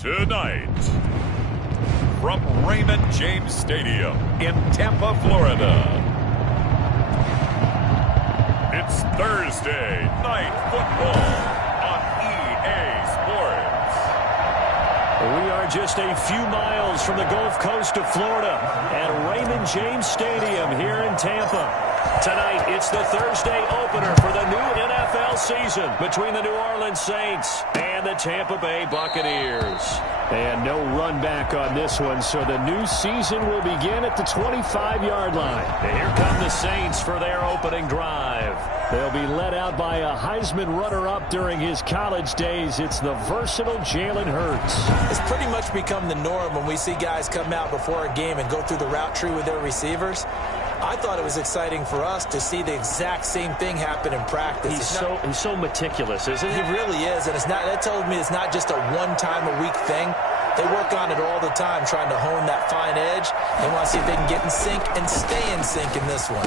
Tonight, from Raymond James Stadium in Tampa, Florida, it's Thursday Night Football on EA Sports. We are just a few miles from the Gulf Coast of Florida at Raymond James Stadium here in Tampa. Tonight, it's the Thursday opener for the new NFL season between the New Orleans Saints and the Tampa Bay Buccaneers. And no run back on this one, so the new season will begin at the 25-yard line. And here come the Saints for their opening drive. They'll be led out by a Heisman runner-up during his college days. It's the versatile Jalen Hurts. It's pretty much become the norm when we see guys come out before a game and go through the route tree with their receivers. I thought it was exciting for us to see the exact same thing happen in practice. He's so meticulous, isn't he? He really is, and that tells me it's not just a one-time-a-week thing. They work on it all the time, trying to hone that fine edge. They want to see if they can get in sync and stay in sync in this one.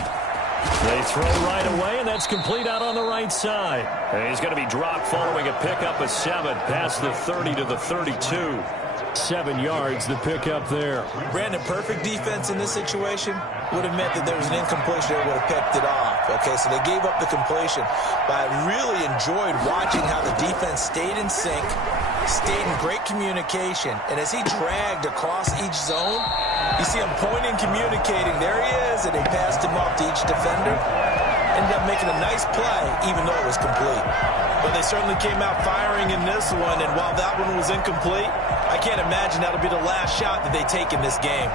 They throw right away, and that's complete out on the right side. And he's going to be dropped following a pickup of 7 past the 30 to the 32. 7 yards, the pickup there. Brandon, perfect defense in this situation would have meant that there was an incompletion that would have picked it off. Okay, so they gave up the completion. But I really enjoyed watching how the defense stayed in sync, stayed in great communication, and as he dragged across each zone, you see him pointing, communicating. There he is, and they passed him off to each defender. Ended up making a nice play, even though it was complete. But they certainly came out firing in this one, and while that one was incomplete, I can't imagine that'll be the last shot that they take in this game.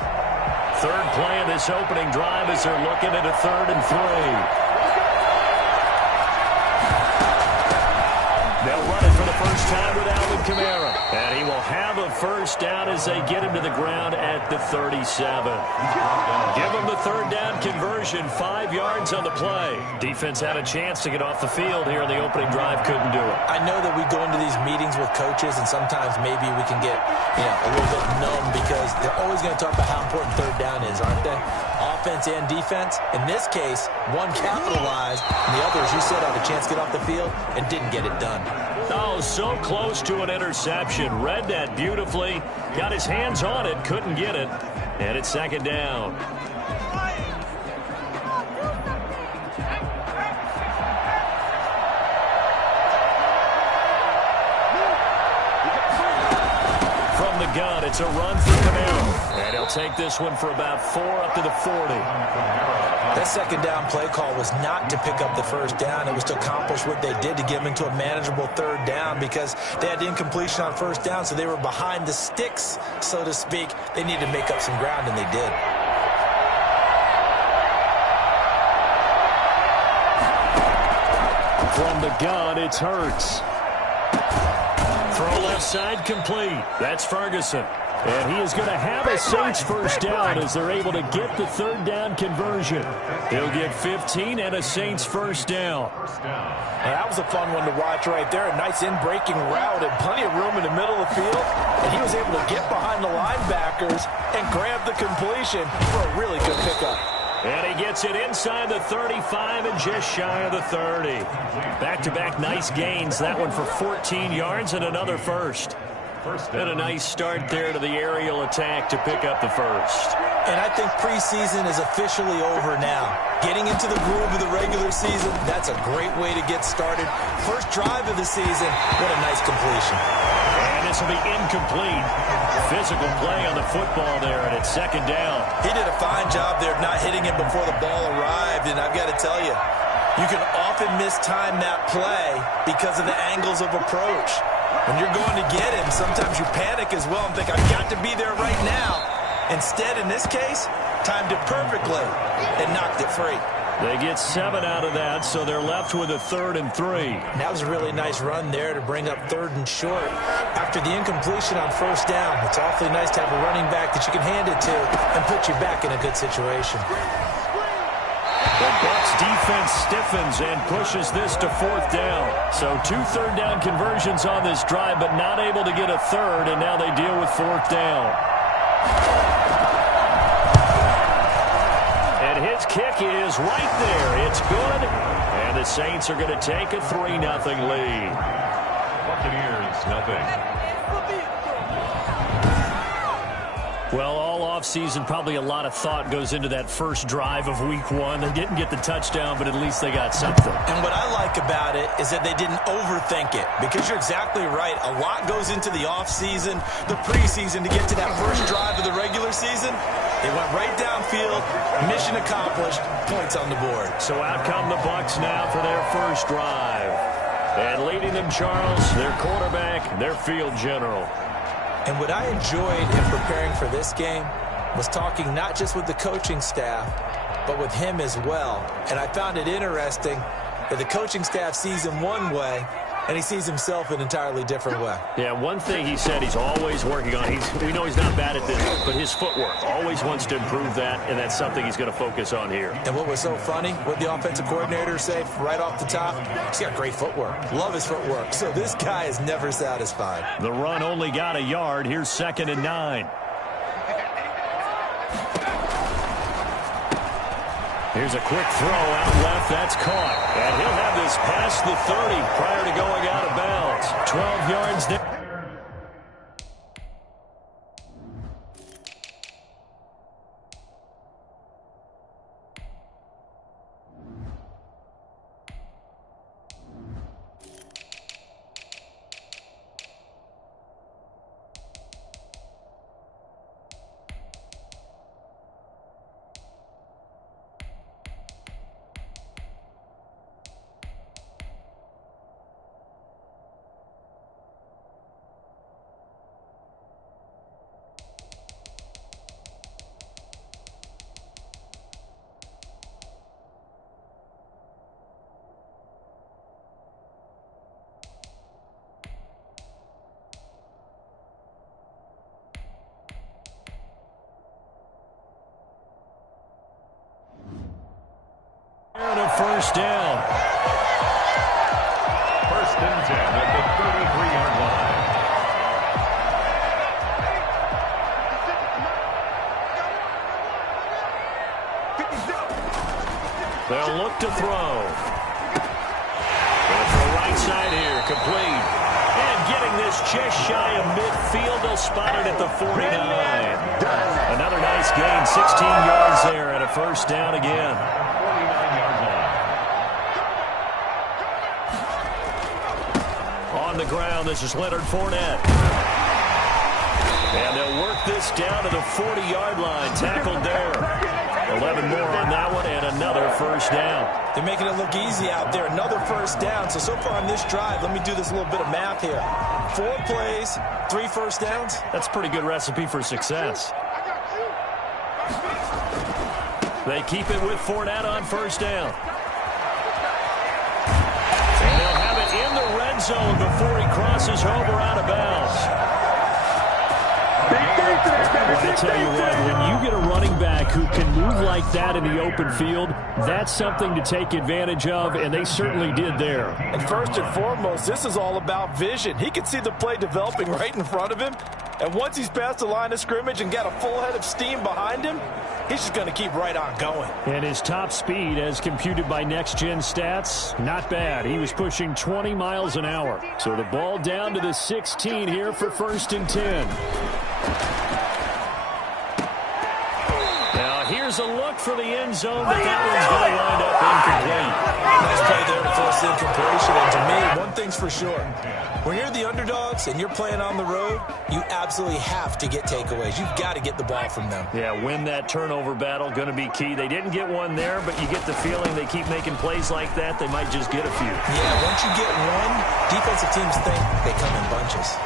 Third play of this opening drive as they're looking at a 3rd and 3. They'll run it for the first time with Alvin Kamara. And he will have a first down as they get him to the ground at the 37. Give him the 3rd down conversion, 5 yards on the play. Defense had a chance to get off the field here in the opening drive, couldn't do it. I know that we go into these meetings with coaches, and sometimes maybe we can get a little bit numb because they're always going to talk about how important 3rd down is, aren't they? Offense and defense. In this case, one capitalized, and the other, as you said, had a chance to get off the field and didn't get it done. Oh, so close to an interception. Read that beautifully. Got his hands on it, couldn't get it. And it's 2nd down. From the gun, it's a run for Kamara. And he'll take this one for about 4 up to the 40. That 2nd down play call was not to pick up the 1st down. It was to accomplish what they did to get them into a manageable 3rd down because they had incompletion on 1st down, so they were behind the sticks, so to speak. They needed to make up some ground, and they did. From the gun, it's Hurts. Throw left side complete. That's Ferguson. And he is going to have a Saints first down as they're able to get the 3rd down conversion. He'll get 15 and a Saints first down. And that was a fun one to watch right there. A nice in-breaking route and plenty of room in the middle of the field. And he was able to get behind the linebackers and grab the completion for a really good pickup. And he gets it inside the 35 and just shy of the 30. Back-to-back nice gains. That one for 14 yards and another first. And a nice start there to the aerial attack to pick up the first. And I think preseason is officially over now. Getting into the groove of the regular season, that's a great way to get started. First drive of the season, what a nice completion. And this will be incomplete. Physical play on the football there, and it's 2nd down. He did a fine job there of not hitting it before the ball arrived, and I've got to tell you, you can often mistime that play because of the angles of approach. When you're going to get him, sometimes you panic as well and think, I've got to be there right now. Instead, in this case, timed it perfectly and knocked it free. They get 7 out of that, so they're left with a 3rd and 3. That was a really nice run there to bring up 3rd and short. After the incompletion on 1st down, it's awfully nice to have a running back that you can hand it to and put you back in a good situation. The Bucs defense stiffens and pushes this to 4th down. So 2 3rd down conversions on this drive, but not able to get a 3rd, and now they deal with 4th down. And his kick is right there. It's good, and the Saints are going to take a 3-0 lead. Buccaneers, nothing. Well, all offseason, probably a lot of thought goes into that first drive of week one. They didn't get the touchdown, but at least they got something. And what I like about it is that they didn't overthink it, because you're exactly right. A lot goes into the offseason, the preseason, to get to that first drive of the regular season. They went right downfield, mission accomplished, points on the board. So out come the Bucs now for their first drive. And leading them, Charles, their quarterback, their field general. And what I enjoyed in preparing for this game was talking not just with the coaching staff, but with him as well. And I found it interesting that the coaching staff sees him one way, and he sees himself an entirely different way. Yeah, one thing he said he's always working on. We know he's not bad at this, but his footwork, always wants to improve that, and that's something he's going to focus on here. And what was so funny, what the offensive coordinator say right off the top, he's got great footwork. Love his footwork. So this guy is never satisfied. The run only got a yard. Here's 2nd and 9. Here's a quick throw out left. That's caught. And he'll have this past the 30 prior to going out of bounds. 12 yards there. And a first down. 1st and 10 at the 33-yard line. They'll look to throw. Going for the right side here, complete. And getting this just shy of midfield, they'll spot it at the 49. Another nice gain, 16 yards there, and a first down again. 49-yard line. On the ground, this is Leonard Fournette. And they'll work this down to the 40-yard line, tackled there. 11 more on that one, and another first down. They're making it look easy out there. Another first down. So far on this drive, let me do this little bit of math here. 4 plays, 3 first downs. That's a pretty good recipe for success. They keep it with Fournette on first down. And they'll have it in the red zone before he crosses over out of bounds. I tell you what, when you get a running back who can move like that in the open field, that's something to take advantage of, and they certainly did there. And first and foremost, this is all about vision. He can see the play developing right in front of him, and once he's past the line of scrimmage and got a full head of steam behind him, he's just going to keep right on going. And his top speed, as computed by Next Gen Stats, not bad. He was pushing 20 miles an hour. So the ball down to the 16 here for 1st and 10. Now here's a look for the end zone, but that one's going to wind up incomplete. Nice play there to force the incompletion. And to me, one thing's for sure. When you're the underdogs and you're playing on the road, you absolutely have to get takeaways. You've got to get the ball from them. Yeah, win that turnover battle, going to be key. They didn't get one there, but you get the feeling they keep making plays like that, they might just get a few. Yeah, once you get one, defensive teams think they come in bunches.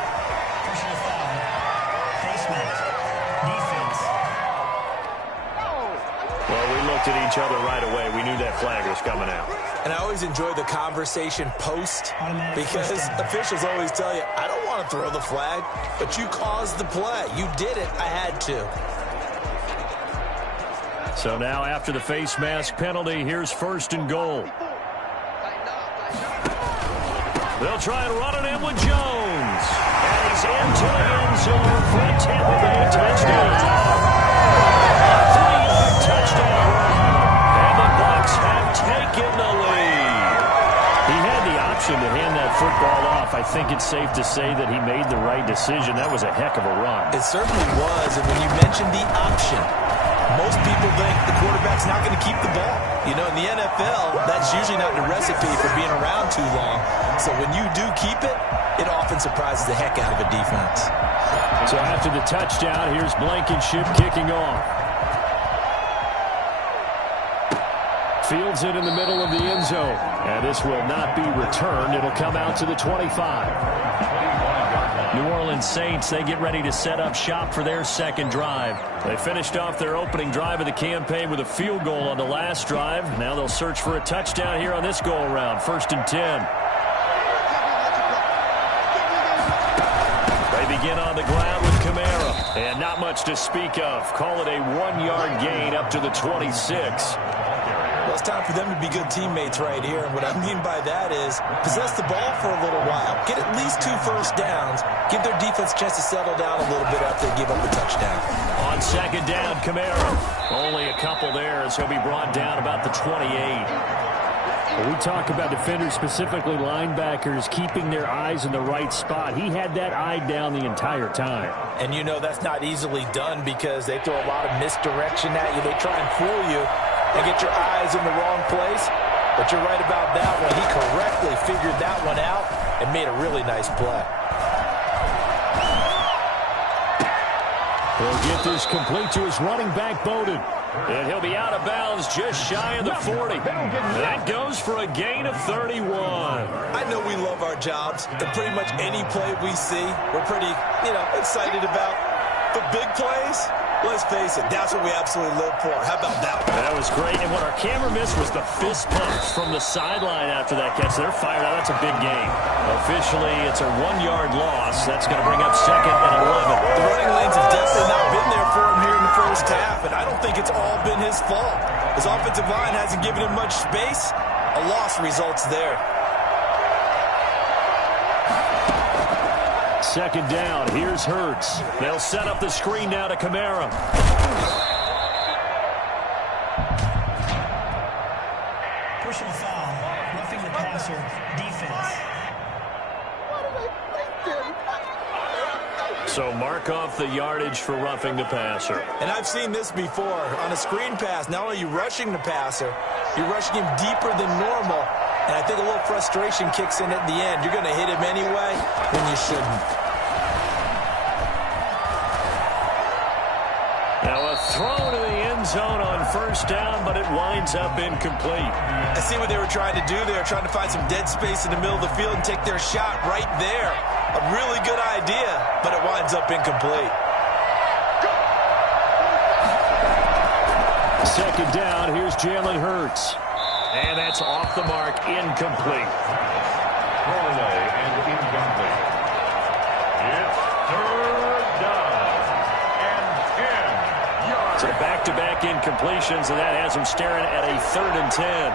Personal foul. Face mask. Defense. Well, we looked at each other right away. We knew that flag was coming out. And I always enjoy the conversation post, because officials always tell you, I don't want to throw the flag, but you caused the play. You did it. I had to. So now after the face mask penalty, here's 1st and goal. They'll try and run it in with Jones. And he's into the end zone for a Tampa Bay touchdown. A 3-yard touchdown run. And the Bucs have taken the lead. He had the option to hand that that football off, I think it's safe to say that he made the right decision. That was a heck of a run. It certainly was, and when you mentioned the option, most people think the quarterback's not going to keep the ball. You know, in the NFL, that's usually not the recipe for being around too long. So when you do keep it, it often surprises the heck out of a defense. So after the touchdown, here's Blankenship kicking off. Fields it in the middle of the end zone. And this will not be returned. It'll come out to the 25. New Orleans Saints, they get ready to set up shop for their second drive. They finished off their opening drive of the campaign with a field goal on the last drive. Now they'll search for a touchdown here on this go-around. 1st and 10. They begin on the ground with Kamara. And not much to speak of. Call it a 1-yard gain up to the 26. Well, it's time for them to be good teammates right here. And what I mean by that is possess the ball for a little while. Get at least 2 first downs. Give their defense a chance to settle down a little bit after they give up a touchdown. On second down, Kamara. Only a couple there as he'll be brought down about the 28. When we talk about defenders, specifically linebackers, keeping their eyes in the right spot. He had that eye down the entire time. And you know that's not easily done because they throw a lot of misdirection at you. They try and fool you and get your eyes in the wrong place. But you're right about that one. He correctly figured that one out and made a really nice play. He'll get this complete to his running back, Bowden. And he'll be out of bounds just shy of the 40. That goes for a gain of 31. I know we love our jobs, and pretty much any play we see, we're pretty, excited about. But big plays, let's face it, that's what we absolutely live for. How about that one? That was great. And what our camera missed was the fist pump from the sideline after that catch. They're fired out. That's a big gain. Officially, it's a 1-yard loss. That's going to bring up 2nd and 11. The running lanes have definitely not been there for him here in the first half, and I don't think it's all been his fault. His offensive line hasn't given him much space. A loss results there. 2nd down. Here's Hurts. They'll set up the screen now to Kamara. Personal foul. Roughing the passer. Defense. So mark off the yardage for roughing the passer. And I've seen this before. On a screen pass, not only are you rushing the passer, you're rushing him deeper than normal. And I think a little frustration kicks in at the end. You're going to hit him anyway when you shouldn't. Now a throw to the end zone on 1st down, but it winds up incomplete. I see what they were trying to do. They were trying to find some dead space in the middle of the field and take their shot right there. A really good idea, but it winds up incomplete. 2nd down, here's Jalen Hurts. And that's off the mark, incomplete. Throwaway and incomplete. It's 3rd down and 10 yards. So back-to-back incompletions, and that has them staring at a 3rd and 10.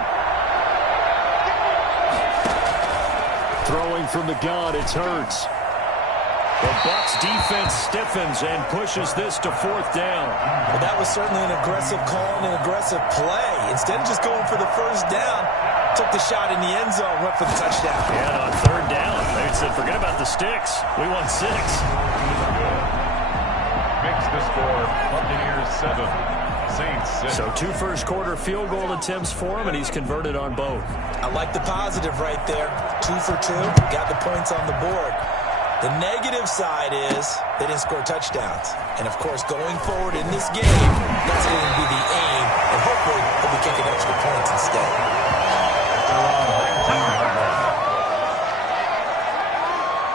Throwing from the gun, it's Hurts. The Bucs defense stiffens and pushes this to 4th down. Well, that was certainly an aggressive call and an aggressive play. Instead of just going for the 1st down, took the shot in the end zone, went for the touchdown. Yeah, and on 3rd down, they said, forget about the sticks. We want 6. Makes the score Buccaneers 7, Saints 6. So 2 first-quarter field goal attempts for him, and he's converted on both. I like the positive right there. 2 for 2, got the points on the board. The negative side is they didn't score touchdowns. And, of course, going forward in this game, that's going to be the aim. And hopefully they'll be kicking extra points instead.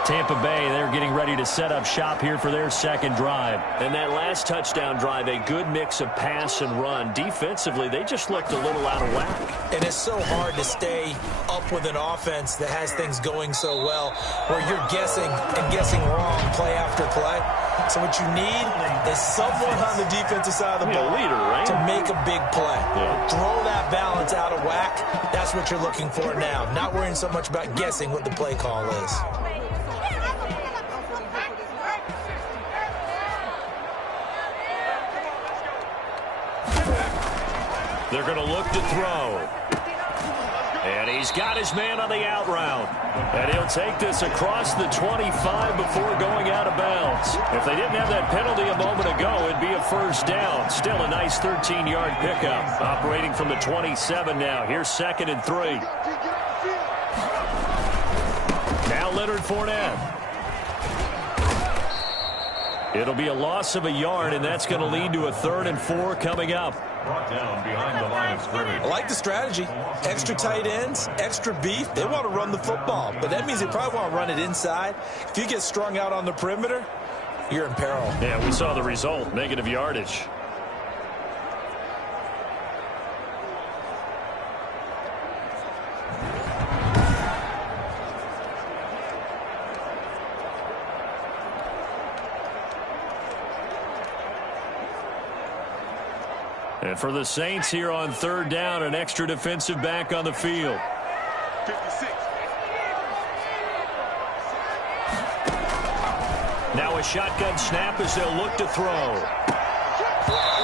Tampa Bay, they're getting ready to set up shop here for their 2nd drive. And that last touchdown drive, a good mix of pass and run. Defensively, they just looked a little out of whack. And it's so hard to stay up with an offense that has things going so well, where you're guessing and guessing wrong play after play. So what you need is someone on the defensive side of the ball leader, right? to make a big play. Yeah. Throw that balance out of whack. That's what you're looking for now. Not worrying so much about guessing what the play call is. They're going to look to throw. And he's got his man on the out route. And he'll take this across the 25 before going out of bounds. If they didn't have that penalty a moment ago, it'd be a first down. Still a nice 13-yard pickup. Operating from the 27 now. Here's 2nd and 3. Now Leonard Fournette. It'll be a loss of a yard, and that's going to lead to a 3rd and 4 coming up. Brought down behind the line of scrimmage. I like the strategy. Extra tight ends, extra beef. They want to run the football, but that means they probably want to run it inside. If you get strung out on the perimeter, you're in peril. Yeah, we saw the result, negative yardage. And for the Saints here on 3rd down, an extra defensive back on the field. 56. Now a shotgun snap as they'll look to throw.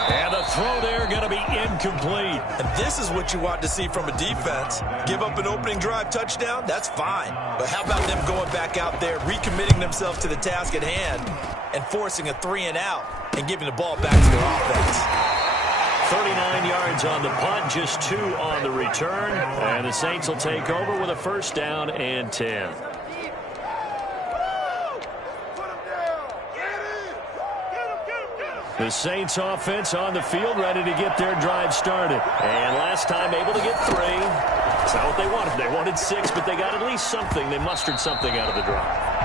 And the throw there going to be incomplete. And this is what you want to see from a defense. Give up an opening drive touchdown, that's fine. But how about them going back out there, recommitting themselves to the task at hand, and forcing a 3-and-out and giving the ball back to their offense. 39 yards on the punt, just 2 on the return. And the Saints will take over with a 1st down and 10. The Saints offense on the field, ready to get their drive started. And last time able to get 3. That's not what they wanted. They wanted 6, but they got at least something. They mustered something out of the drive.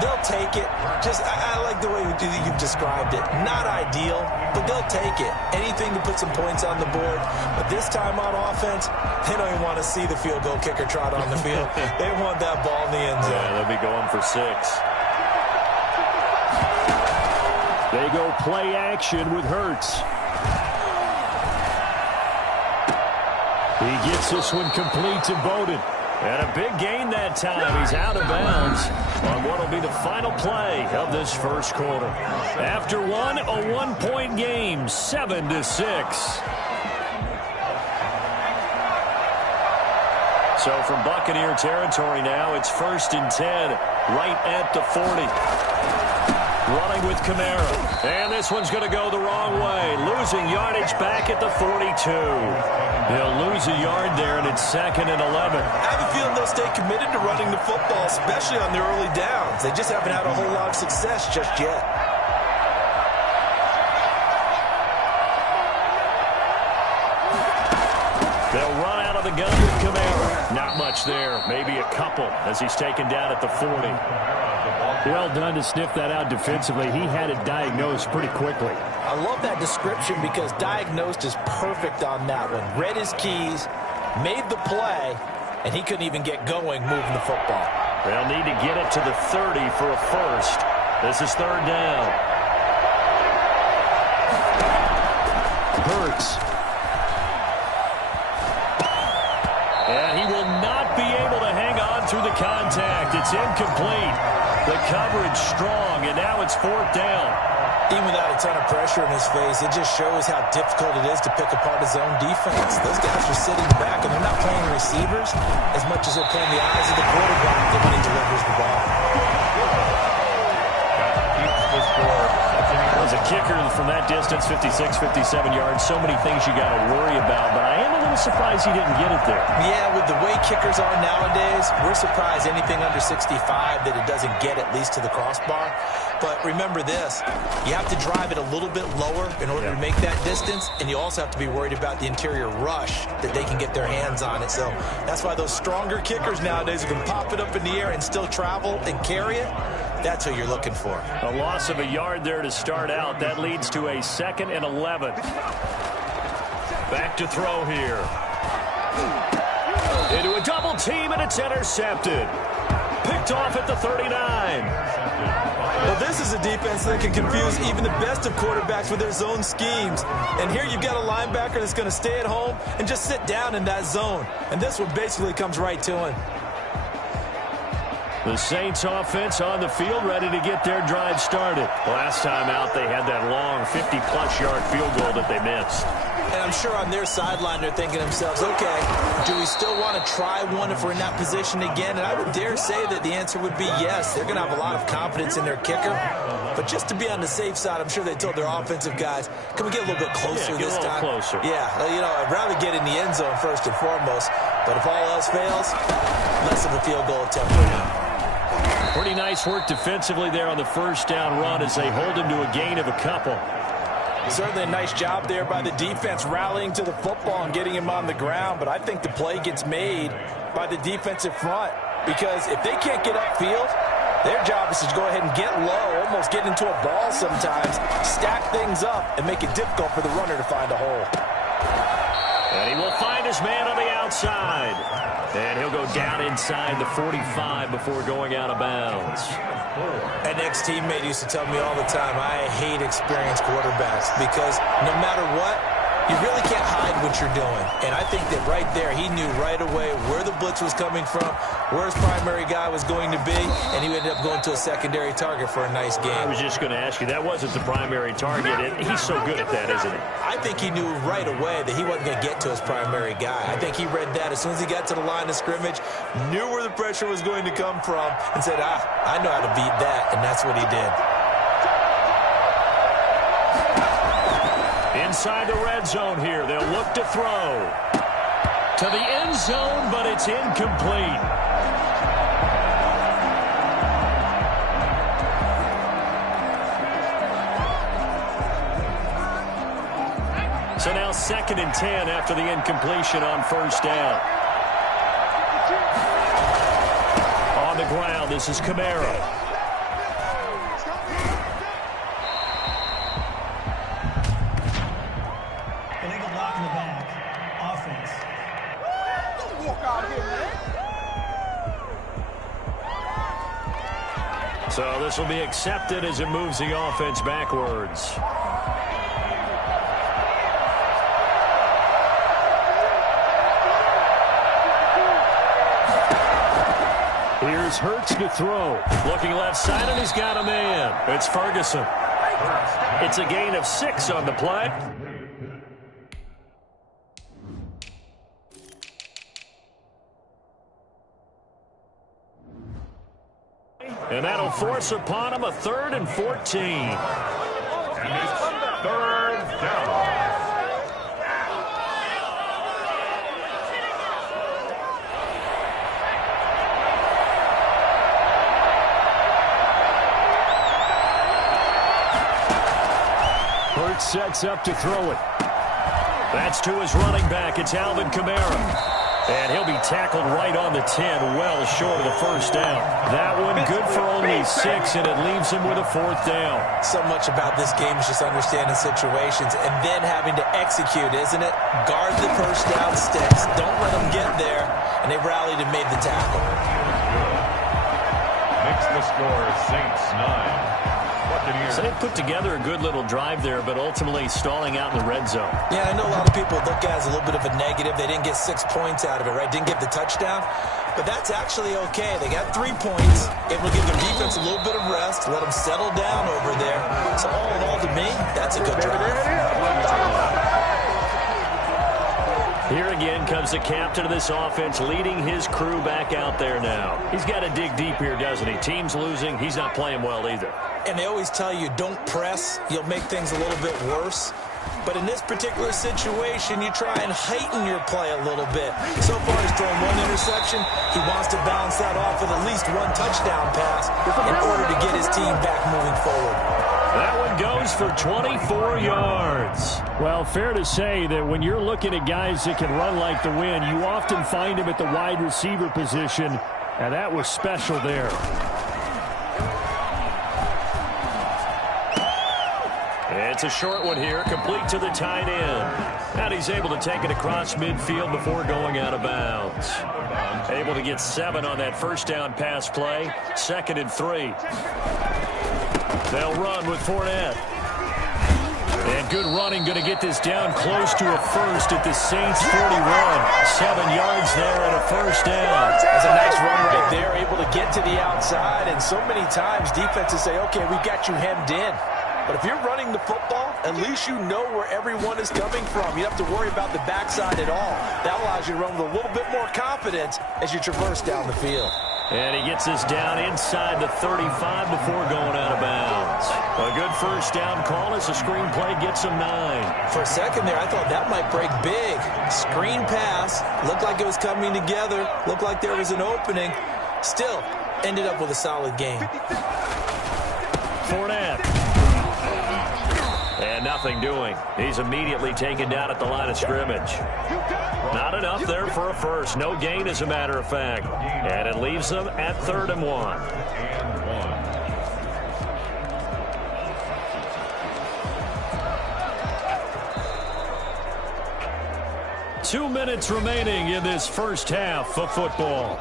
They'll take it. I like the way you've described it. Not ideal, but they'll take it. Anything to put some points on the board. But this time on offense, they don't even want to see the field goal kicker trot on the field. They want that ball in the end zone. Yeah, they'll be going for 6. They go play action with Hurts. He gets this one complete to Bowden. And a big gain that time. He's out of bounds on what will be the final play of this first quarter. After one, a 1-point game, 7-6. So from Buccaneer territory now, it's 1st and 10, right at the 40. Running with Kamara. And this one's going to go the wrong way. Losing yardage back at the 42. They'll lose a yard there, and it's 2nd and 11. I have a feeling they'll stay committed to running the football, especially on their early downs. They just haven't had a whole lot of success just yet. They'll run out of the gun with Kamara. Not much there. Maybe a couple as he's taken down at the 40. Well done to sniff that out defensively. He had it diagnosed pretty quickly. I love that description because diagnosed is perfect on that one. Read his keys, made the play, and he couldn't even get going moving the football. They'll need to get it to the 30 for a first. This is 3rd down. Hurts. And he will not be able to hang on through the contact. It's incomplete. The coverage strong, and now it's 4th down. Even without a ton of pressure in his face, it just shows how difficult it is to pick apart his own defense. Those guys are sitting back, and they're not playing receivers as much as they're playing the eyes of the quarterback when he delivers the ball. As a kicker from that distance, 56, 57 yards, so many things you got to worry about, but I am a little surprised he didn't get it there. Yeah, with the way kickers are nowadays, we're surprised anything under 65 that it doesn't get at least to the crossbar. But remember this, you have to drive it a little bit lower in order to make that distance, and you also have to be worried about the interior rush that they can get their hands on it. So that's why those stronger kickers nowadays who can pop it up in the air and still travel and carry it, that's what you're looking for. A loss of a yard there to start out. That leads to a 2nd and 11. Back to throw here. Into a double team, and it's intercepted. Picked off at the 39. Well, this is a defense that can confuse even the best of quarterbacks with their zone schemes. And here you've got a linebacker that's going to stay at home and just sit down in that zone. And this one basically comes right to him. The Saints offense on the field, ready to get their drive started. Last time out, they had that long 50-plus yard field goal that they missed. And I'm sure on their sideline, they're thinking to themselves, okay, do we still want to try one if we're in that position again? And I would dare say that the answer would be yes. They're going to have a lot of confidence in their kicker. But just to be on the safe side, I'm sure they told their offensive guys, can we get a little bit closer this time? Closer. Yeah, you know, I'd rather get in the end zone first and foremost. But if all else fails, less of a field goal attempt for now. Pretty nice work defensively there on the first down run as they hold him to a gain of a couple. Certainly a nice job there by the defense rallying to the football and getting him on the ground. But I think the play gets made by the defensive front because if they can't get upfield, their job is to go ahead and get low, almost get into a ball sometimes, stack things up, and make it difficult for the runner to find a hole. And he will find his man on the outside. And he'll go down inside the 45 before going out of bounds. An ex-teammate used to tell me all the time, I hate experienced quarterbacks because no matter what, you really can't hide what you're doing. And I think that right there, he knew right away where the blitz was coming from, where his primary guy was going to be, and he ended up going to a secondary target for a nice game. I was just going to ask you, that wasn't the primary target. He's so good at that, isn't he? I think he knew right away that he wasn't going to get to his primary guy. I think he read that as soon as he got to the line of scrimmage, knew where the pressure was going to come from, and said, I know how to beat that, and that's what he did. Inside the red zone here, they'll look to throw. To the end zone, but it's incomplete. So now 2nd and 10 after the incompletion on first down. On the ground, this is Kamara. So this will be accepted as it moves the offense backwards. Here's Hurts to throw. Looking left side, and he's got a man. It's Ferguson. It's a gain of 6 on the play. And that'll force upon him a 3rd and 14. And it's 3rd down. Hurts sets up to throw it. That's to his running back. It's Alvin Kamara. And he'll be tackled right on the 10, well short of the first down. That one good for only 6, and it leaves him with a 4th down. So much about this game is just understanding situations and then having to execute, isn't it? Guard the first down sticks. Don't let them get there. And they rallied and made the tackle. Makes the score Saints 9. So they put together a good little drive there, but ultimately stalling out in the red zone. Yeah, I know a lot of people look at it as a little bit of a negative. They didn't get 6 points out of it, right? Didn't get the touchdown. But that's actually okay. They got 3 points. It will give their defense a little bit of rest, let them settle down over there. So all in all, to me, that's a good drive. Here again comes the captain of this offense, leading his crew back out there now. He's got to dig deep here, doesn't he? Team's losing. He's not playing well either. And they always tell you, don't press. You'll make things a little bit worse. But in this particular situation, you try and heighten your play a little bit. So far, he's thrown 1 interception. He wants to bounce that off with at least 1 touchdown pass in order to get his team back moving forward. That one goes for 24 yards. Well, fair to say that when you're looking at guys that can run like the wind, you often find them at the wide receiver position, and that was special there. It's a short one here, complete to the tight end. And he's able to take it across midfield before going out of bounds. Able to get 7 on that first down pass play. 2nd and 3. They'll run with Fournette. And good running, going to get this down close to a first at the Saints 41. 7 yards there and a first down. That's a nice run right there, able to get to the outside. And so many times defenses say, okay, we got you hemmed in. But if you're running the football, at least you know where everyone is coming from. You don't have to worry about the backside at all. That allows you to run with a little bit more confidence as you traverse down the field. And he gets us down inside the 35 before going out of bounds. A good first down call as the screenplay gets him 9. For a second there, I thought that might break big. Screen pass. Looked like it was coming together. Looked like there was an opening. Still, ended up with a solid game. Fournette. And nothing doing. He's immediately taken down at the line of scrimmage. Not enough there for a first. No gain, as a matter of fact. And it leaves them at 3rd and 1. 2 minutes remaining in this first half of football.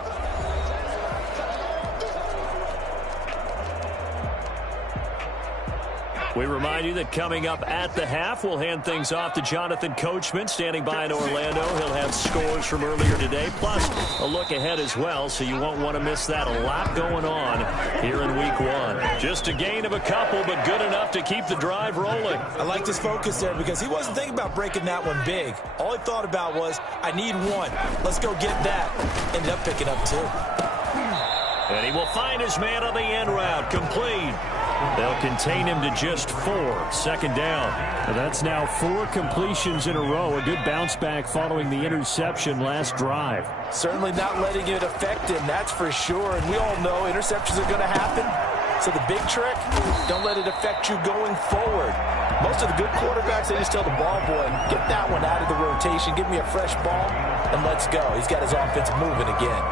We remind you that coming up at the half, we'll hand things off to Jonathan Coachman, standing by in Orlando. He'll have scores from earlier today, plus a look ahead as well, so you won't want to miss that. A lot going on here in Week 1. Just a gain of a couple, but good enough to keep the drive rolling. I like his focus there because he wasn't thinking about breaking that one big. All he thought about was, I need one. Let's go get that. Ended up picking up 2. And he will find his man on the end route, complete. They'll contain him to just 4. 2nd down. Well, that's now 4 completions in a row. A good bounce back following the interception last drive. Certainly not letting it affect him, that's for sure. And we all know interceptions are going to happen. So the big trick, don't let it affect you going forward. Most of the good quarterbacks, they just tell the ball boy, get that one out of the rotation, give me a fresh ball, and let's go. He's got his offense moving again.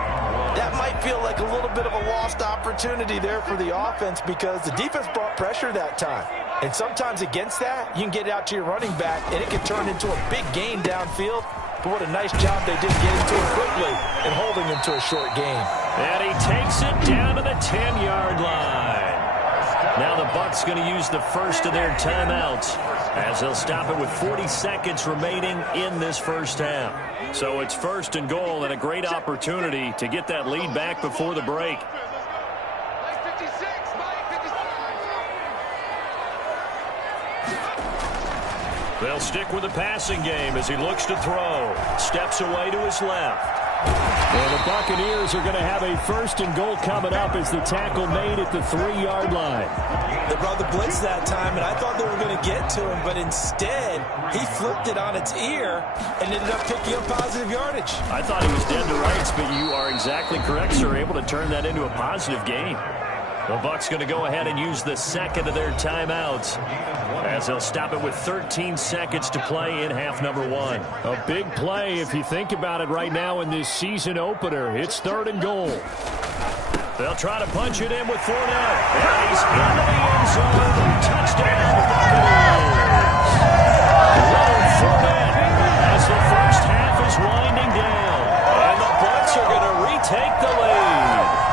That might feel like a little bit of a lost opportunity there for the offense because the defense brought pressure that time. And sometimes against that, you can get it out to your running back, and it can turn into a big gain downfield. But what a nice job they did getting to him quickly and holding him to a short gain. And he takes it down to the 10-yard line. Now the Bucs going to use the first of their timeouts as they'll stop it with 40 seconds remaining in this first half. So it's 1st and goal and a great opportunity to get that lead back before the break. They'll stick with the passing game as he looks to throw. Steps away to his left. And the Buccaneers are going to have a 1st and goal coming up as the tackle made at the 3-yard line. They brought the blitz that time, and I thought they were going to get to him, but instead, he flipped it on its ear and ended up picking up positive yardage. I thought he was dead to rights, but you are exactly correct, sir. Able to turn that into a positive gain. The Bucs going to go ahead and use the 2nd of their timeouts as they'll stop it with 13 seconds to play in half number 1. A big play if you think about it right now in this season opener. It's 3rd and goal. They'll try to punch it in with Fournette. And he's into the end zone. Touchdown, Buccaneers. Leonard Fournette as the first half is winding down. And the Bucs are going to retake the lead.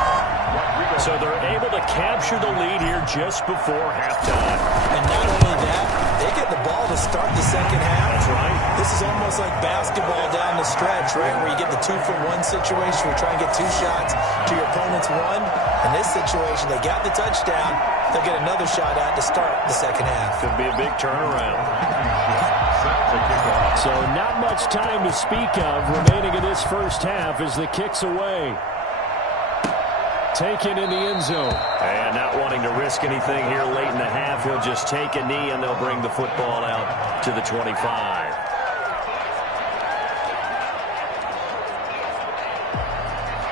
So they're able to capture the lead here just before halftime. And not only that, they get the ball to start the second half. That's right. This is almost like basketball down the stretch, right, where you get the 2-for-1 situation where you try and get 2 shots to your opponent's 1. In this situation, they got the touchdown. They'll get another shot at to start the second half. Could be a big turnaround. So not much time to speak of remaining in this first half as the kick's away. Taken in the end zone. And not wanting to risk anything here late in the half, he'll just take a knee and they'll bring the football out to the 25.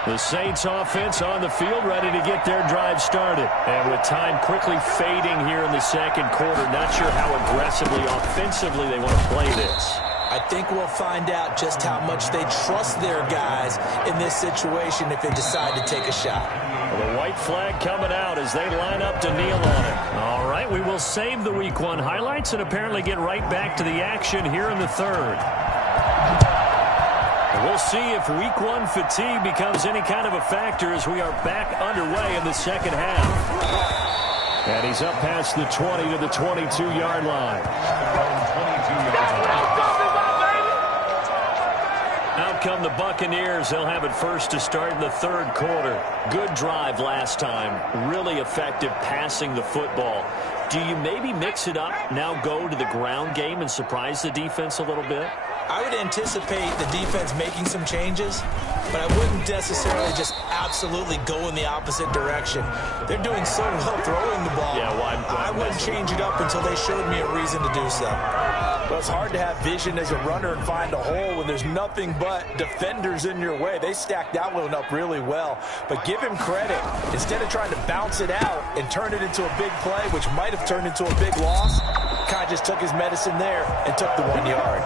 The Saints offense on the field ready to get their drive started. And with time quickly fading here in the second quarter, not sure how aggressively, offensively they want to play this. I think we'll find out just how much they trust their guys in this situation if they decide to take a shot. Well, the white flag coming out as they line up to kneel on it. All right, we will save the Week 1 highlights and apparently get right back to the action here in the 3rd. And we'll see if Week 1 fatigue becomes any kind of a factor as we are back underway in the second half. And he's up past the 20 to the 22-yard line. Out come the Buccaneers. They'll have it first to start in the third quarter. Good drive last time. Really effective passing the football. Do you maybe mix it up, now go to the ground game and surprise the defense a little bit? I would anticipate the defense making some changes, but I wouldn't necessarily just absolutely go in the opposite direction. They're doing so well throwing the ball. Yeah, I wouldn't change it up until they showed me a reason to do so. Well, it's hard to have vision as a runner and find a hole when there's nothing but defenders in your way. They stacked that one up really well. But give him credit. Instead of trying to bounce it out and turn it into a big play, which might have turned into a big loss, kind of just took his medicine there and took the 1 yard.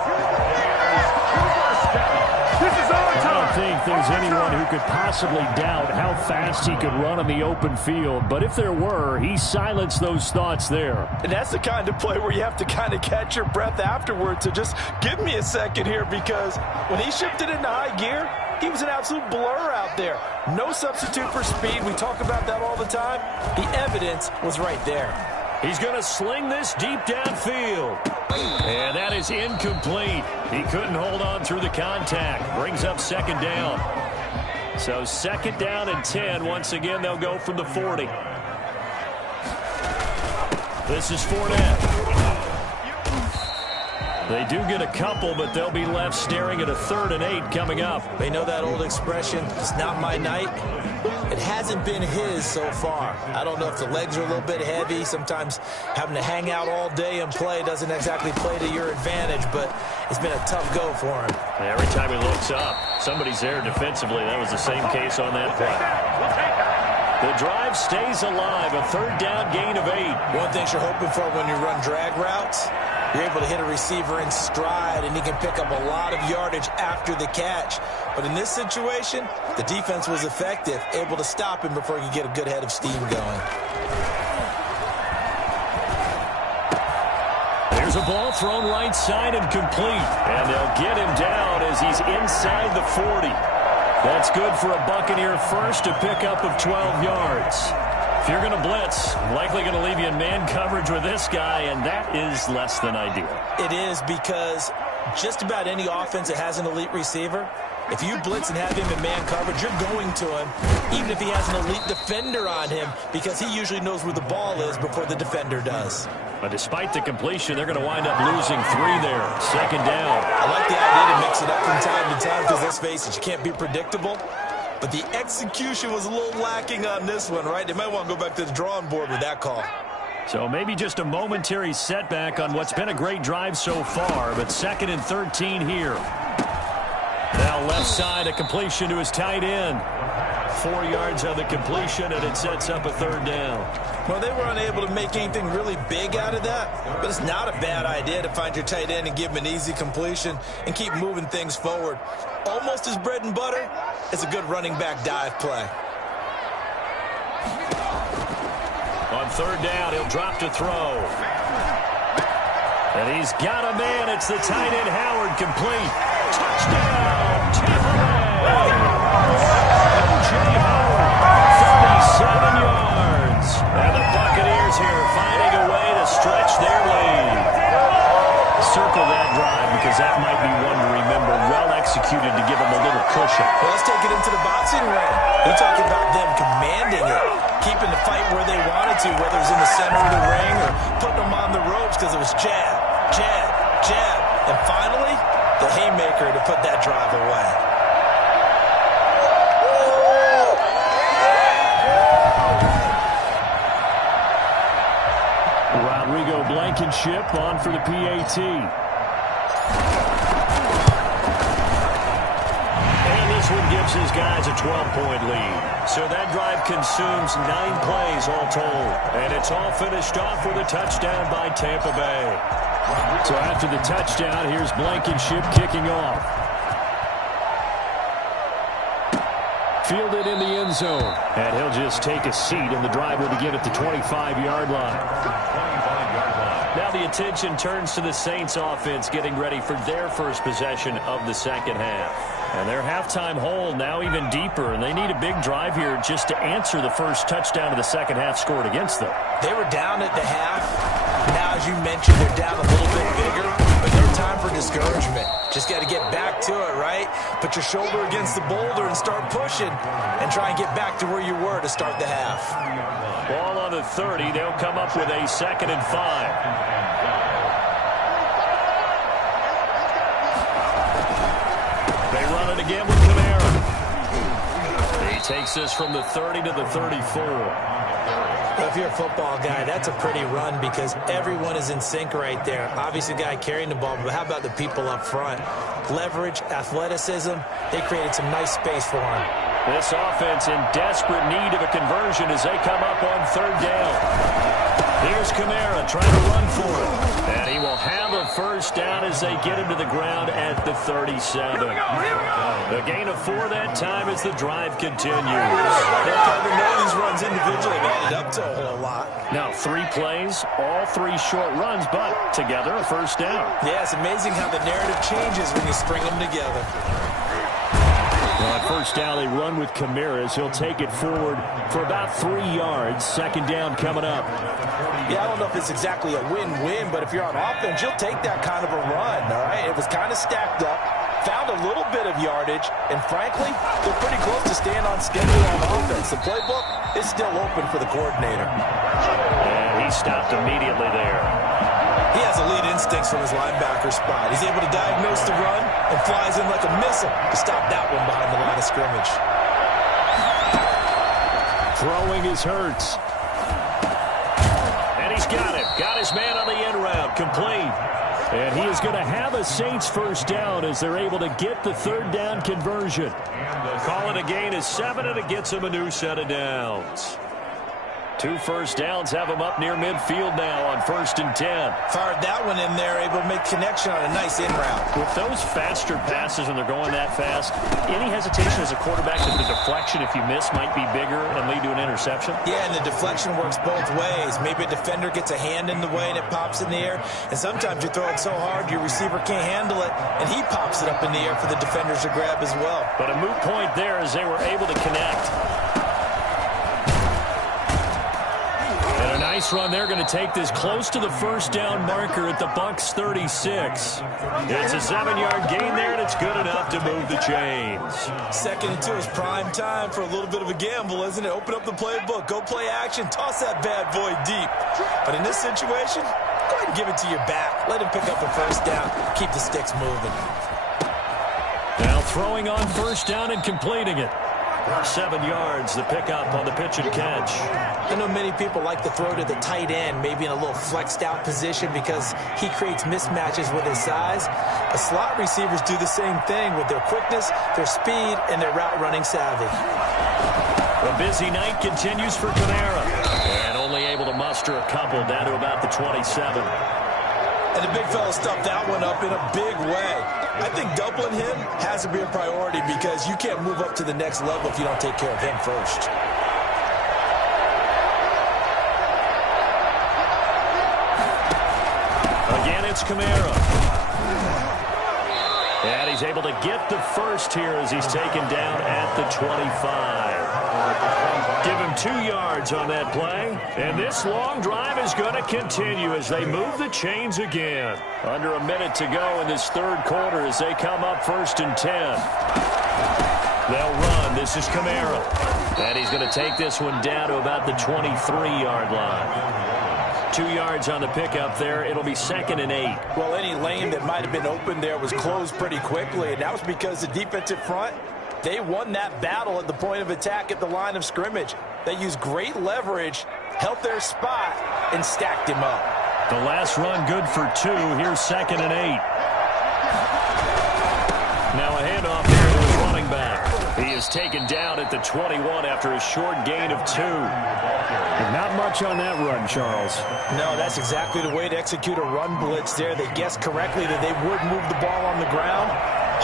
I don't think there's anyone who could possibly doubt how fast he could run on the open field. But if there were, he silenced those thoughts there. And that's the kind of play where you have to kind of catch your breath afterwards. So just give me a second here, because when he shifted into high gear, he was an absolute blur out there. No substitute for speed. We talk about that all the time. The evidence was right there. He's going to sling this deep downfield. And that is incomplete. He couldn't hold on through the contact. Brings up second down. So second down and 10. Once again, they'll go from the 40. This is Fournette. They do get a couple, but they'll be left staring at a 3rd and 8 coming up. They know that old expression, it's not my night. It hasn't been his so far. I don't know if the legs are a little bit heavy. Sometimes having to hang out all day and play doesn't exactly play to your advantage, but it's been a tough go for him. Every time he looks up, somebody's there defensively. That was the same case on that play. The drive stays alive, a 3rd down gain of 8. One thing you're hoping for when you run drag routes, you're able to hit a receiver in stride, and he can pick up a lot of yardage after the catch. But in this situation, the defense was effective, able to stop him before he could get a good head of steam going. There's a ball thrown right side and complete. And they'll get him down as he's inside the 40. That's good for a Buccaneer first, to pick up of 12 yards. If you're going to blitz, likely going to leave you in man coverage with this guy, and that is less than ideal. It is, because just about any offense that has an elite receiver, if you blitz and have him in man coverage, you're going to him, even if he has an elite defender on him, because he usually knows where the ball is before the defender does. But despite the completion, they're going to wind up losing 3 there. Second down. I like the idea to mix it up from time to time, because let's face it, you can't be predictable. But the execution was a little lacking on this one, right? They might want to go back to the drawing board with that call. So maybe just a momentary setback on what's been a great drive so far, but 2nd and 13 here. Now left side, a completion to his tight end. 4 yards on the completion, and it sets up a 3rd down. Well, they were unable to make anything really big out of that, but it's not a bad idea to find your tight end and give him an easy completion and keep moving things forward. Almost his bread and butter is a good running back dive play. On 3rd down, he'll drop to throw. And he's got a man. It's the tight end, Howard, complete. Touchdown, Tampa Bay. O.J. Howard, 37 yards. And the Buccaneers here finding a way to stretch their lead. Circle that drive, because that might be one to remember. Well executed to give them a little cushion. Well, let's take it into the boxing ring. You talk about them commanding it, keeping the fight where they wanted to, whether it was in the center of the ring or putting them on the ropes, because it was jab, jab, jab. And finally, the haymaker to put that drive away. Rodrigo Blankenship on for the PAT. And this one gives his guys a 12-point lead. So that drive consumes 9 plays all told. And it's all finished off with a touchdown by Tampa Bay. So after the touchdown, here's Blankenship kicking off. Fielded in the end zone. And he'll just take a seat, and the drive will begin at the 25-yard line. Now the attention turns to the Saints offense getting ready for their first possession of the second half. And their halftime hole now even deeper, and they need a big drive here just to answer the first touchdown of the second half scored against them. They were down at the half. Now, as you mentioned, they're down a little bit bigger, but no time for discouragement. Just got to get back to it, right? Put your shoulder against the boulder and start pushing and try and get back to where you were to start the half. Ball on the 30. They'll come up with a 2nd and 5. They run it again with Kamara. He takes this from the 30 to the 34. Well, if you're a football guy, that's a pretty run because everyone is in sync right there. Obviously, the guy carrying the ball, but how about the people up front? Leverage, athleticism, they created some nice space for him. This offense in desperate need of a conversion as they come up on 3rd down. Here's Kamara trying to run for it. And he will have a first down as they get him to the ground at the 37. A gain of 4 that time as the drive continues. They're starting to know these runs individually have added up to a whole lot. Now 3 plays, all 3 short runs, but together a first down. Yeah, it's amazing how the narrative changes when you string them together. Well, at first down, they run with Kamara as he'll take it forward for about 3 yards. 2nd down coming up. Yeah, I don't know if it's exactly a win-win, but if you're on offense, you'll take that kind of a run, all right? It was kind of stacked up, found a little bit of yardage, and frankly, they're pretty close to staying on schedule on offense. The playbook is still open for the coordinator. And he stopped immediately there. He has elite instincts from his linebacker spot. He's able to diagnose the run and flies in like a missile to stop that one behind the line of scrimmage. Throwing is Hurts. And he's got it. Got his man on the end route. Complete. And he is going to have a Saints first down as they're able to get the 3rd down conversion. Call it a gain of 7, and it gets him a new set of downs. 2 first downs have him up near midfield now on 1st and 10. Fired that one in there, able to make connection on a nice in route. With those faster passes when they're going that fast, any hesitation as a quarterback that the deflection, if you miss, might be bigger and lead to an interception? Yeah, and the deflection works both ways. Maybe a defender gets a hand in the way and it pops in the air. And sometimes you throw it so hard your receiver can't handle it, and he pops it up in the air for the defenders to grab as well. But a moot point there as they were able to connect. Nice run. They're going to take this close to the first down marker at the Bucs 36. It's a 7-yard gain there, and it's good enough to move the chains. 2nd and 2 is prime time for a little bit of a gamble, isn't it? Open up the playbook, go play action, toss that bad boy deep. But in this situation, go ahead and give it to your back. Let him pick up a first down. Keep the sticks moving. Now throwing on first down and completing it. 7 yards, the pickup on the pitch and catch. I know many people like to throw to the tight end, maybe in a little flexed out position because he creates mismatches with his size. But slot receivers do the same thing with their quickness, their speed, and their route running savvy. A busy night continues for Kamara. And only able to muster a couple down to about the 27. And the big fella stuffed that one up in a big way. I think doubling him has to be a priority because you can't move up to the next level if you don't take care of him first. Again, it's Kamara. And he's able to get the first here as he's taken down at the 25. Give him 2 yards on that play. And this long drive is going to continue as they move the chains again. Under a minute to go in this 3rd quarter as they come up 1st and 10. They'll run. This is Kamara. And he's going to take this one down to about the 23-yard line. 2 yards on the pickup there. It'll be 2nd and 8. Well, any lane that might have been open there was closed pretty quickly, and that was because the defensive front, they won that battle at the point of attack at the line of scrimmage. They used great leverage, held their spot, and stacked him up. The last run good for 2. Here's 2nd and 8. Now a handoff here to his running back. He is taken down at the 21 after a short gain of 2. Not much on that run, Charles. No, that's exactly the way to execute a run blitz there. They guessed correctly that they would move the ball on the ground,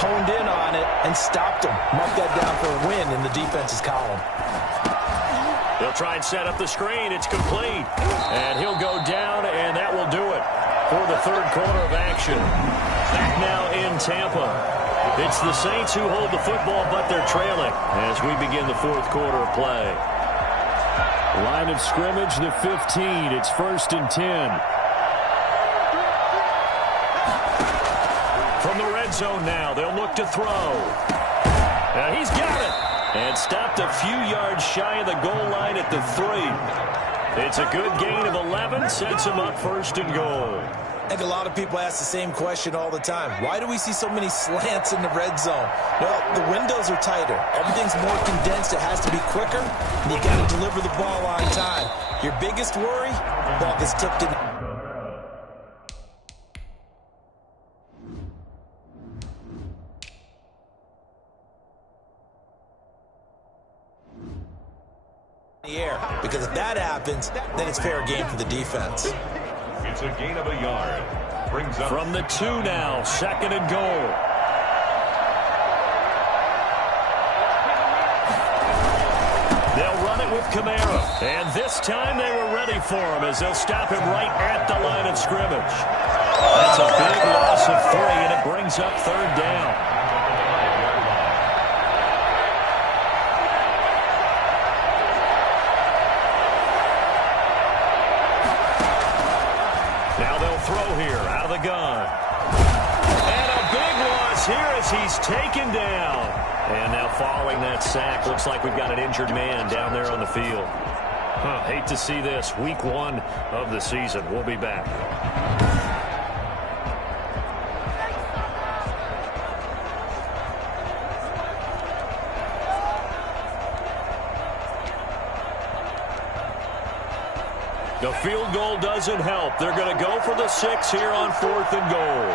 honed in on it, and stopped him. Marked that down for a win in the defense's column. They'll try and set up the screen. It's complete. And he'll go down, and that will do it for the 3rd quarter of action. Back now in Tampa. It's the Saints who hold the football, but they're trailing as we begin the fourth quarter of play. Line of scrimmage, the 15. It's 1st and 10. From the red zone now, they'll look to throw. He's got it. And stopped a few yards shy of the goal line at the 3. It's a good gain of 11, sets him up 1st and goal. I think a lot of people ask the same question all the time. Why do we see so many slants in the red zone? Well, the windows are tighter. Everything's more condensed. It has to be quicker, and you got to deliver the ball on time. Your biggest worry, ball gets tipped in. The air, because if that happens, then it's fair game for the defense. It's a gain of a yard. Brings up from the 2 now, 2nd and goal. They'll run it with Kamara. And this time they were ready for him as they'll stop him right at the line of scrimmage. That's a big loss of 3, and it brings up 3rd down. Throw here out of the gun. And a big loss here as he's taken down. And now following that sack, looks like we've got an injured man down there on the field. Hate to see this. Week 1 of the season. We'll be back. The field goal doesn't help. They're going to go for the 6 here on 4th and goal.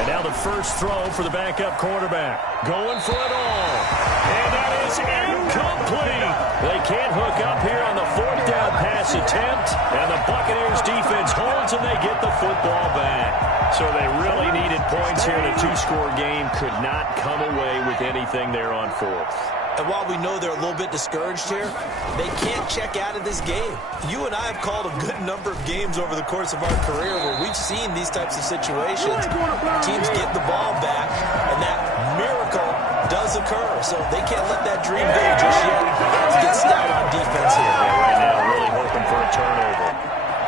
And now the first throw for the backup quarterback. Going for it all. And that is incomplete. They can't hook up here on the 4th down pass attempt. And the Buccaneers defense holds and they get the football back. So they really needed points here in a 2-score game. Could not come away with anything there on 4th. And while we know they're a little bit discouraged here, they can't check out of this game. You and I have called a good number of games over the course of our career where we've seen these types of situations. Teams get the ball back, and that miracle does occur. So they can't let that dream go just yet. To get stout on defense here. Yeah, right now, really hoping for a turnover.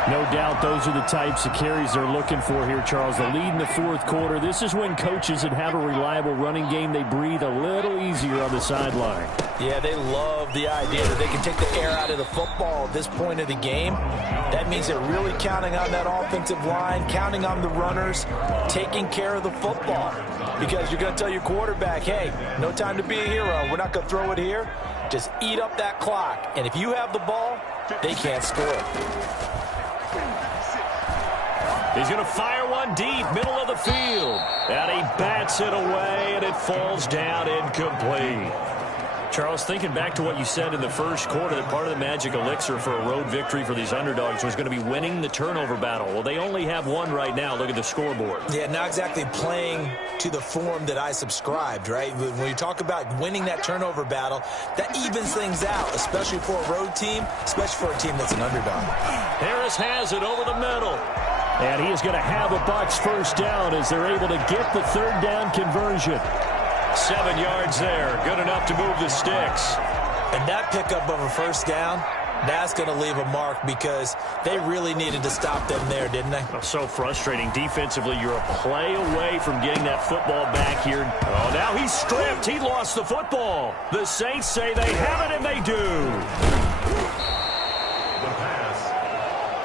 No doubt those are the types of carries they're looking for here, Charles. The lead in the 4th quarter. This is when coaches that have a reliable running game, they breathe a little easier on the sideline. Yeah, they love the idea that they can take the air out of the football at this point of the game. That means they're really counting on that offensive line, counting on the runners, taking care of the football. Because you're going to tell your quarterback, hey, no time to be a hero. We're not going to throw it here. Just eat up that clock. And if you have the ball, they can't score. He's going to fire one deep, middle of the field. And he bats it away, and it falls down incomplete. Charles, thinking back to what you said in the first quarter, that part of the magic elixir for a road victory for these underdogs was going to be winning the turnover battle. Well, they only have one right now. Look at the scoreboard. Yeah, not exactly playing to the form that I subscribed, right? When you talk about winning that turnover battle, that evens things out, especially for a road team, especially for a team that's an underdog. Harris has it over the middle. And he is going to have a Bucs first down as they're able to get the 3rd down conversion. 7 yards there, good enough to move the sticks. And that pickup of a first down, that's going to leave a mark because they really needed to stop them there, didn't they? So frustrating. Defensively, you're a play away from getting that football back here. Oh, now he's stripped. He lost the football. The Saints say they have it, and they do. The pass.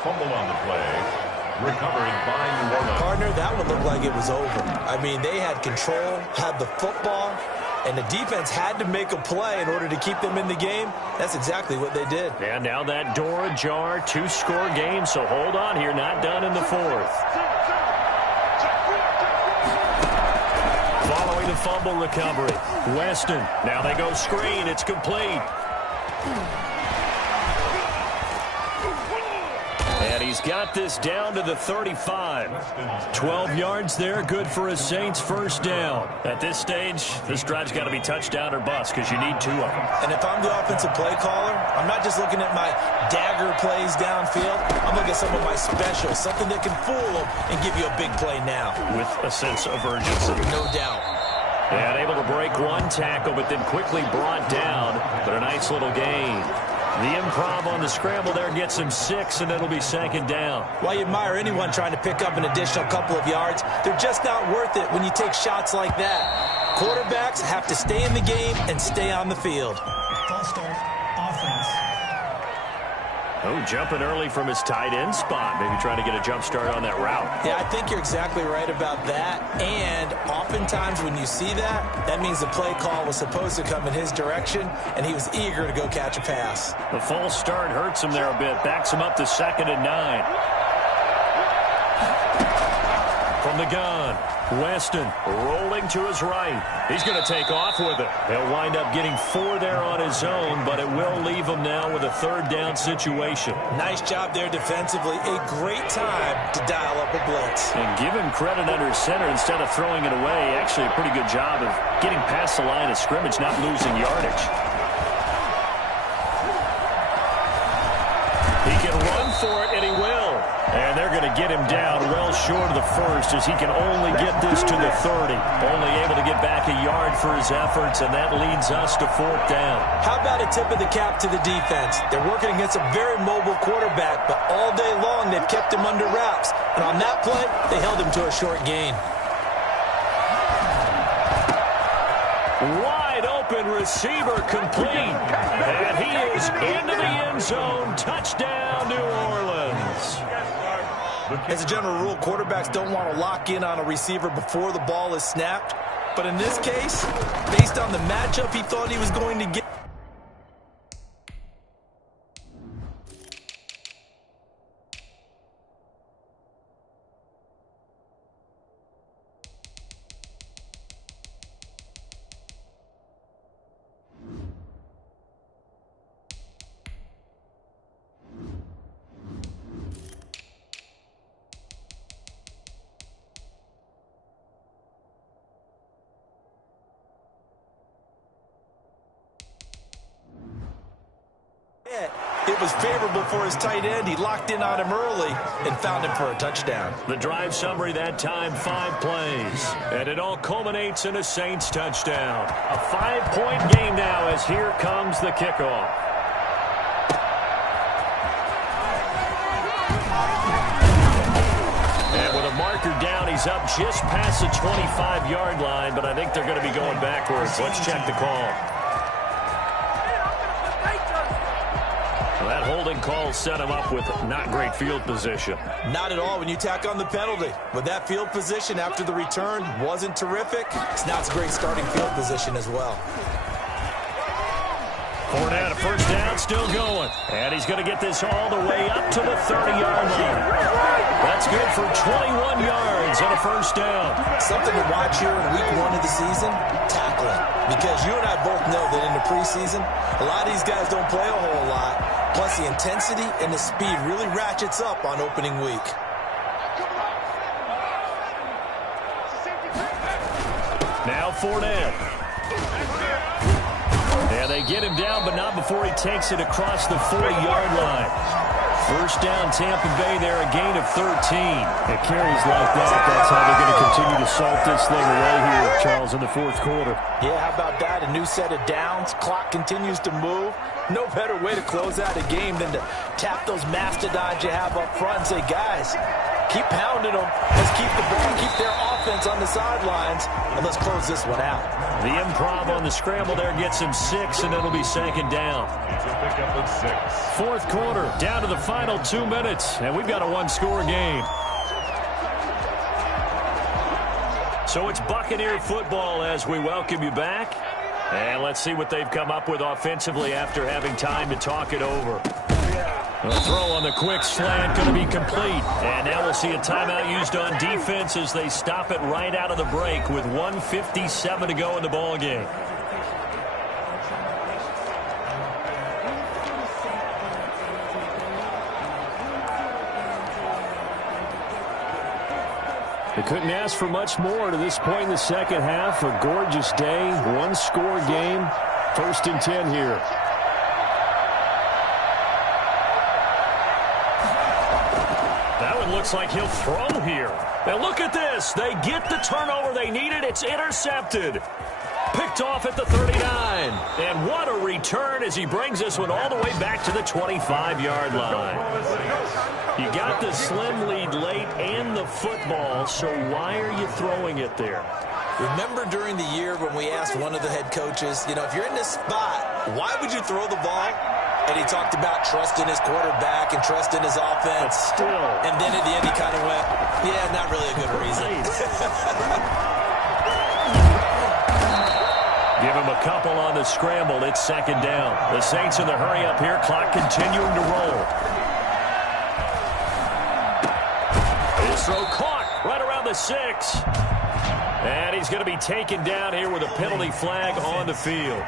Fumble on the play. Recovered by New Orleans. Partner, that one looked like it was over. I mean, they had control, had the football, and the defense had to make a play in order to keep them in the game. That's exactly what they did. And now that door ajar, 2-score game, so hold on here, not done in the 4th. Following the fumble recovery, Weston. Now they go screen, it's complete. And And he's got this down to the 35. 12 yards there, good for a Saints first down. At this stage, this drive's got to be touchdown or bust because you need 2 of them. And if I'm the offensive play caller, I'm not just looking at my dagger plays downfield. I'm looking at some of my specials, something that can fool them and give you a big play now. With a sense of urgency. No doubt. And able to break 1 tackle, but then quickly brought down. But a nice little gain. The improv on the scramble there gets him 6, and it'll be 2nd down. While you admire anyone trying to pick up an additional couple of yards, they're just not worth it when you take shots like that. Quarterbacks have to stay in the game and stay on the field. False start, offense. Oh, jumping early from his tight end spot. Maybe trying to get a jump start on that route. Yeah, I think you're exactly right about that. And oftentimes when you see that, that means the play call was supposed to come in his direction, and he was eager to go catch a pass. The false start hurts him there a bit. Backs him up to 2nd and 9. From the gun, Weston rolling to his right. He's going to take off with it. He'll wind up getting 4 there on his own, but it will leave him now with a 3rd down situation. Nice job there defensively. A great time to dial up a blitz. And give him credit under center instead of throwing it away. Actually, a pretty good job of getting past the line of scrimmage, not losing yardage. He can run for it, and he will. And they're going to get him down well short of the 1st as he can only get this to the 30. Only able to get back a yard for his efforts, and that leads us to 4th down. How about a tip of the cap to the defense? They're working against a very mobile quarterback, but all day long they've kept him under wraps. And on that play, they held him to a short gain. Wide open receiver complete. And he is into the end zone. Touchdown, New Orleans. As a general rule, quarterbacks don't want to lock in on a receiver before the ball is snapped. But in this case, based on the matchup he thought he was going to get, it was favorable for his tight end. He locked in on him early and found him for a touchdown. The drive summary that time, 5 plays. And it all culminates in a Saints touchdown. A 5-point game now as here comes the kickoff. And with a marker down, he's up just past the 25-yard line, but I think they're going to be going backwards. Let's check the call. That holding call set him up with not great field position. Not at all when you tack on the penalty. But that field position after the return wasn't terrific. It's not a great starting field position as well. Fournette, a first down, still going. And he's going to get this all the way up to the 30-yard line. That's good for 21 yards and a first down. Something to watch here in week 1 of the season, tackling. Because you and I both know that in the preseason, a lot of these guys don't play a whole lot. Plus, the intensity and the speed really ratchets up on opening week. Now Fournette. And they get him down, but not before he takes it across the 40-yard line. First down, Tampa Bay there, a gain of 13. It carries like that. That's how they're going to continue to salt this thing away here, Charles, in the 4th quarter. Yeah, how about that? A new set of downs. Clock continues to move. No better way to close out a game than to tap those mastodons you have up front and say, guys, keep pounding them. Let's keep their offense on the sidelines, and let's close this one out. The improv on the scramble there gets him 6, and it'll be 2nd down. It's a pickup of 6. 4th quarter, down to the final 2 minutes, and we've got a 1-score game. So it's Buccaneer football as we welcome you back. And let's see what they've come up with offensively after having time to talk it over. A throw on the quick slant going to be complete. And now we'll see a timeout used on defense as they stop it right out of the break with 1:57 to go in the ballgame. They couldn't ask for much more to this point in the second half. A gorgeous day, one-score game. 1st and 10 here. That one looks like he'll throw here. And look at this. They get the turnover they needed. It's intercepted. Picked off at the 39. And what a return as he brings this one all the way back to the 25-yard line. You got the slim lead late and the football, so why are you throwing it there? Remember during the year when we asked one of the head coaches, you know, if you're in this spot, why would you throw the ball? And he talked about trusting his quarterback and trusting his offense. But still. And then at the end he kind of went, yeah, not really a good reason. Give him a couple on the scramble. It's 2nd down. The Saints in the hurry up here. Clock continuing to roll. His throw caught right around the 6. And he's going to be taken down here with a penalty flag on the field.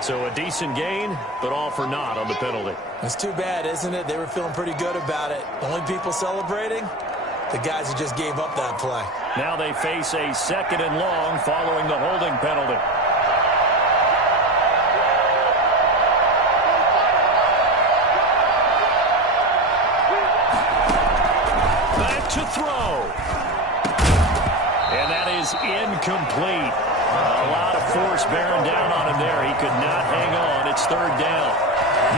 So a decent gain, but all for naught on the penalty. It's too bad, isn't it? They were feeling pretty good about it. Only people celebrating, the guys who just gave up that play. Now they face a 2nd and long following the holding penalty. Back to throw. And that is incomplete. A lot of force bearing down on him there. He could not hang on. It's 3rd down.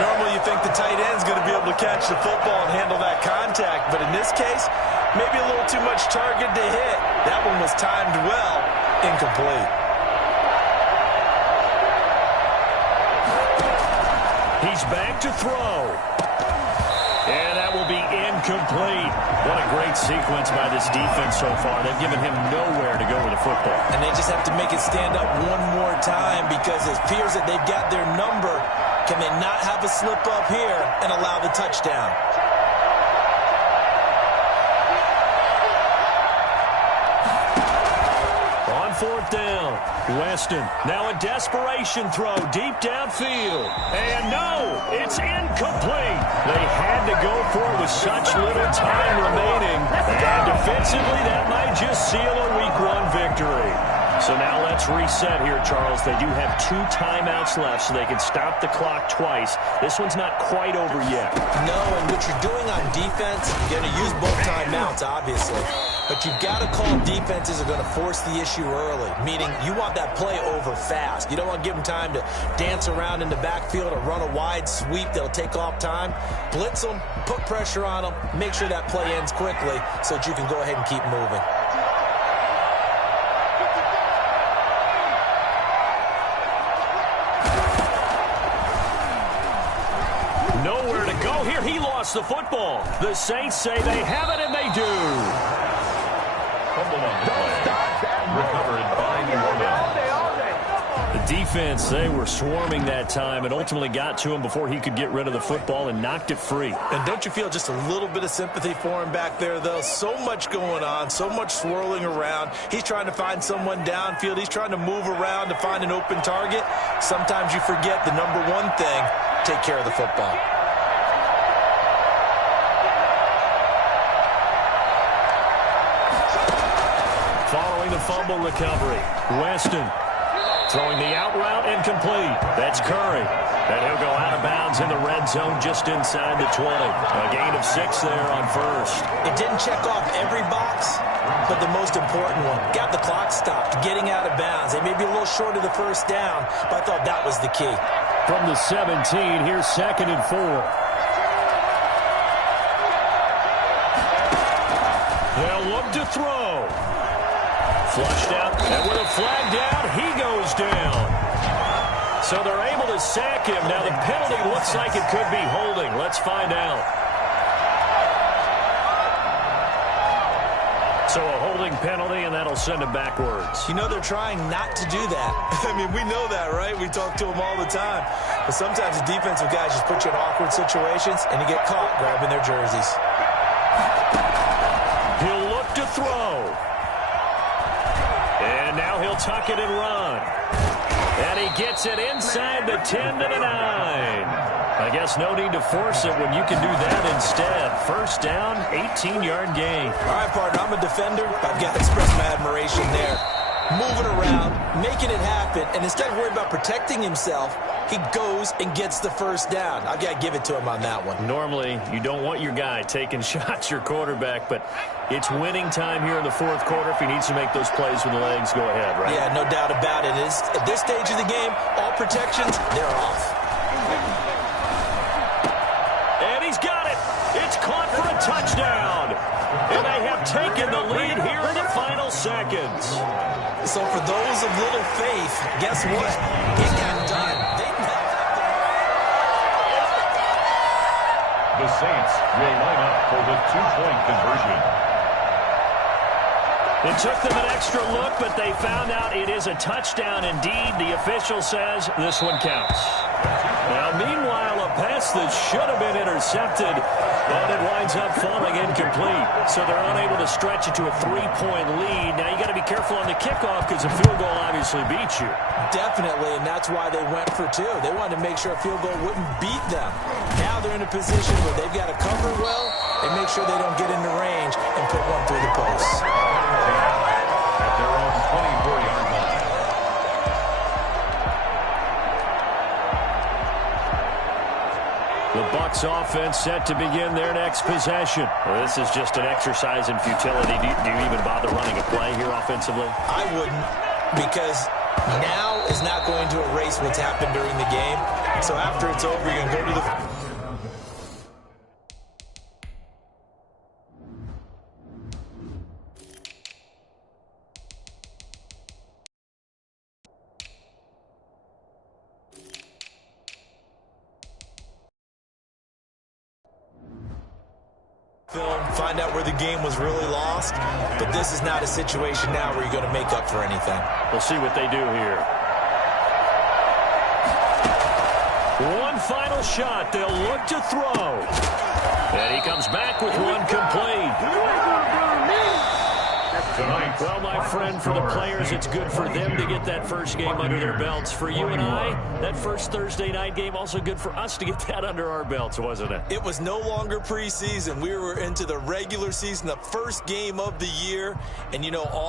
Normally you think the tight end's going to be able to catch the football and handle that contact, but in this case, maybe a little too much target to hit. That one was timed well. Incomplete. He's back to throw. And that will be incomplete. What a great sequence by this defense so far. They've given him nowhere to go with the football. And they just have to make it stand up one more time because it appears that they've got their number. Can they not have a slip up here and allow the touchdown? On 4th down, Weston. Now a desperation throw deep downfield. And no, it's incomplete. They had to go for it with such little time remaining. And defensively, that might just seal a Week 1 victory. So now let's reset here, Charles. They do have 2 timeouts left, so they can stop the clock twice. This one's not quite over yet. No, and what you're doing on defense, you're going to use both timeouts, obviously. But you've got to call defenses are going to force the issue early, meaning you want that play over fast. You don't want to give them time to dance around in the backfield or run a wide sweep that'll take off time. Blitz them, put pressure on them, make sure that play ends quickly so that you can go ahead and keep moving. Nowhere to go here. He lost the football. The Saints say they have it, and they do. Fumble on the play. Recovered by New Orleans. The defense, they were swarming that time and ultimately got to him before he could get rid of the football and knocked it free. And don't you feel just a little bit of sympathy for him back there, though? So much going on, so much swirling around. He's trying to find someone downfield. He's trying to move around to find an open target. Sometimes you forget the number one thing, take care of the football. Following the fumble recovery, Weston throwing the out route incomplete. That's Curry. And he'll go out of bounds in the red zone just inside the 20. A gain of 6 there on first. It didn't check off every box, but the most important one. Got the clock stopped, getting out of bounds. They may be a little short of the first down, but I thought that was the key. From the 17, here's 2nd and 4. They'll look to throw. Flushed out, and with a flag down, he goes down. So they're able to sack him. Now the penalty looks like it could be holding. Let's find out. So a holding penalty, and that'll send him backwards. You know they're trying not to do that. I mean, we know that, right? We talk to them all the time. But sometimes the defensive guys just put you in awkward situations, and you get caught grabbing their jerseys. He'll look to throw. And now he'll tuck it and run. And he gets it inside the 10 to the 9. I guess no need to force it when you can do that instead. First down, 18-yard gain. All right, partner, I'm a defender. I've got to express my admiration there. Moving around, making it happen, and instead of worrying about protecting himself, he goes and gets the first down. I've got to give it to him on that one. Normally, you don't want your guy taking shots, your quarterback, but it's winning time here in the fourth quarter. If he needs to make those plays with the legs, go ahead, right? Yeah, no doubt about it. At this stage of the game, all protections, they're off. And he's got it. It's caught for a touchdown. And they have taken the lead here in the final seconds. So for those of little faith, guess what? It got done. The Saints will line up for the two-point conversion. It took them an extra look, but they found out it is a touchdown indeed. The official says this one counts. Now, meanwhile, a pass that should have been intercepted, and it winds up falling incomplete. So they're unable to stretch it to a 3-point lead. Now, you got to be careful on the kickoff because a field goal obviously beats you. Definitely, and that's why they went for two. They wanted to make sure a field goal wouldn't beat them. Now they're in a position where they've got to cover well and make sure they don't get into range and put one through the post. At their own 24-yard line. The Bucs offense set to begin their next possession. Well, this is just an exercise in futility. Do you even bother running a play here offensively? I wouldn't, because now is not going to erase what's happened during the game. So after it's over, you're going to go to the... find out where the game was really lost, but this is not a situation now where you're going to make up for anything. We'll see what they do here. One final shot. They'll look to throw. And he comes back with one complete. Tonight, Well, my friend, for the players, it's good for them to get that first game under their belts. For you and I, that first Thursday night game, also good for us to get that under our belts, wasn't it? It was no longer preseason. We were into the regular season, the first game of the year, and you know, all